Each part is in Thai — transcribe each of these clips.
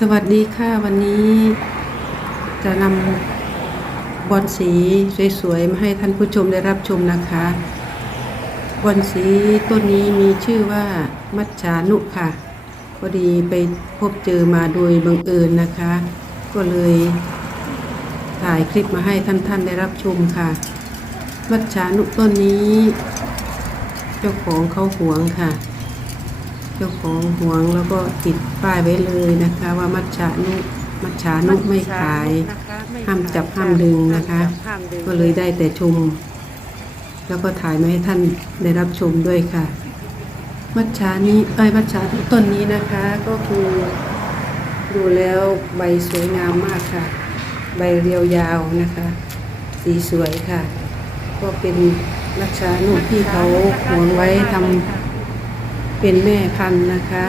สวัสดีค่ะวันนี้จะนำบอลสีสวยๆมาให้ท่านผู้ชมได้รับชมนะคะ บอลสีต้นนี้มีชื่อว่ามัจฉานุค่ะพอดีไปพบเจอมาโดยบังเอิญนะคะ ก็เลยถ่ายคลิปมาให้ท่านๆได้รับชมค่ะ มัจฉานุต้นนี้ เจ้าของเขาหวงค่ะ จ้าของหวงแล้วก็ติดป้ายไว้เลยนะคะ ว่ามัจฉานุมัจฉานุไม่ขายห้ามจับห้ามดึงนะคะก็เลยได้แต่ชม แล้วก็ถ่ายมาให้ท่านได้รับชมด้วยค่ะ มัจฉานี้เอ้ยมัจฉาต้นนี้นะคะก็คือดูแล้วใบสวยงามมากค่ะ ใบเรียวยาวนะคะ สีสวยค่ะ ก็เป็นมัจฉานุที่เขาหวงไว้ทำ เป็นแม่พันธุ์นะคะ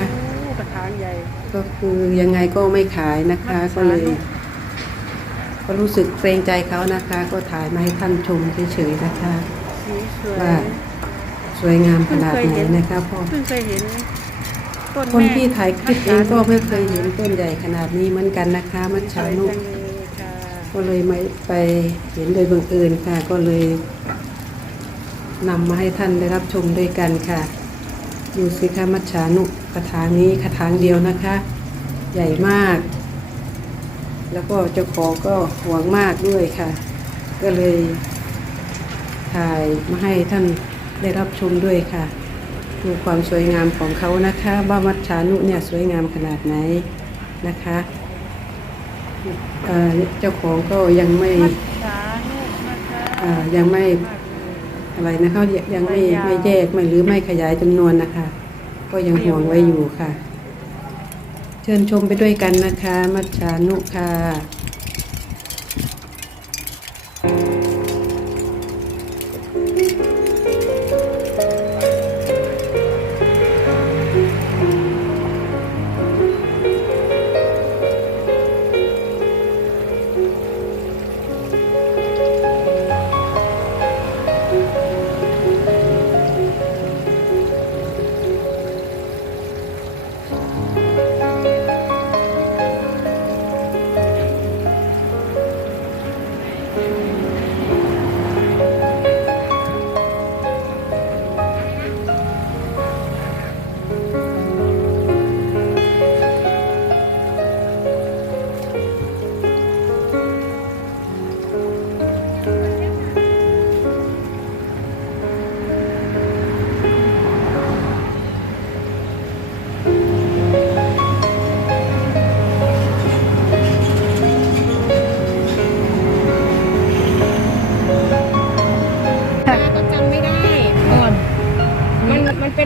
กระถางใหญ่ ก็คือยังไงก็ไม่ขายนะคะ ก็เลย ก็รู้สึกเกรงใจเขานะคะ ก็ถ่ายมาให้ท่านชมเฉยๆนะคะ สีสวยว่า สวยงามขนาดไหนนะคะพ่อเพิ่งเคยเห็นต้นคนแม่ที่ถ่ายคลิปเองก็ไม่เคยเห็นต้นใหญ่ขนาดนี้เหมือนกันนะคะ มัจสฉาวยนุจังเลยค่ะก็เลยไม่ไปเห็นโดยบังเอิญค่ะ ก็เลยนำมาให้ท่านได้รับชมด้วยกันค่ะ ดูสิคะมัจฉานุกระถางนี้กระถางเดียวนะคะ ใหญ่มาก แล้วก็เจ้าของก็หวงมากด้วยค่ะ ก็เลยถ่ายมาให้ท่านได้รับชมด้วยค่ะดูความสวยงามของเขานะคะว่ามัจฉานุเนี่ยสวยงามขนาดไหนนะคะเอ่อเจ้าของก็ยังไม่สานุนะคะเอ่อยังไม่ อะไรนะคะยังไม่ไม่แยกไม่หรือไม่ขยายจำนวนนะคะ ก็ยังห่วงไว้อยู่ค่ะ เชิญชมไปด้วยกันนะคะ มัจฉานุค่ะ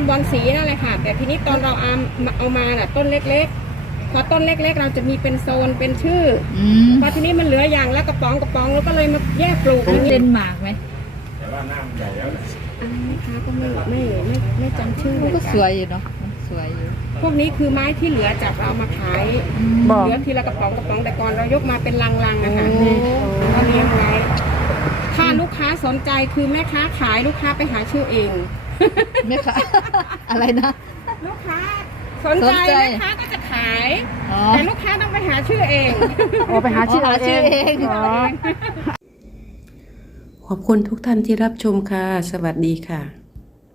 บอลสีนั่นแหละค่ะ แต่ทีนี้ตอนเราเอามาเอามาน่ะต้นเล็กๆ พอต้นเล็กๆ เราจะมีเป็นโซนเป็นชื่ออืมพอทีนี้มันเหลืออย่างละกระป๋องกระป๋องแล้วก็เลยมาแยกปลูกอันอย่างเดนี้นมาร์กไหมอันนี้ค่ะก็ไม่ไม่ไม่ไม่จำชื่อมันเลยก็ค่ะสวยอยู่เนาะมันสวยอยู่พวกนี้คือไม้ที่เหลือจากเรามาขายบอกเหลือทีละกระป๋องกระป๋องแต่ก่อนเรายกมาเป็นลังๆนะคะเราเลี้ยงไว้ถ้าลูกค้าสนใจคือแม่ค้าขายลูกค้าไปหาชื่อเอง ไหมคะอะไรนะ ลูกค้าสนใจสนใจ แม่ค้าก็จะขาย อ๋อแต่ลูกค้าต้องไปหาชื่อเอง โอ้ไปหาชื่อหาชื่อเองอ๋อ ขอบคุณทุกท่านที่รับชมค่ะ สวัสดีค่ะ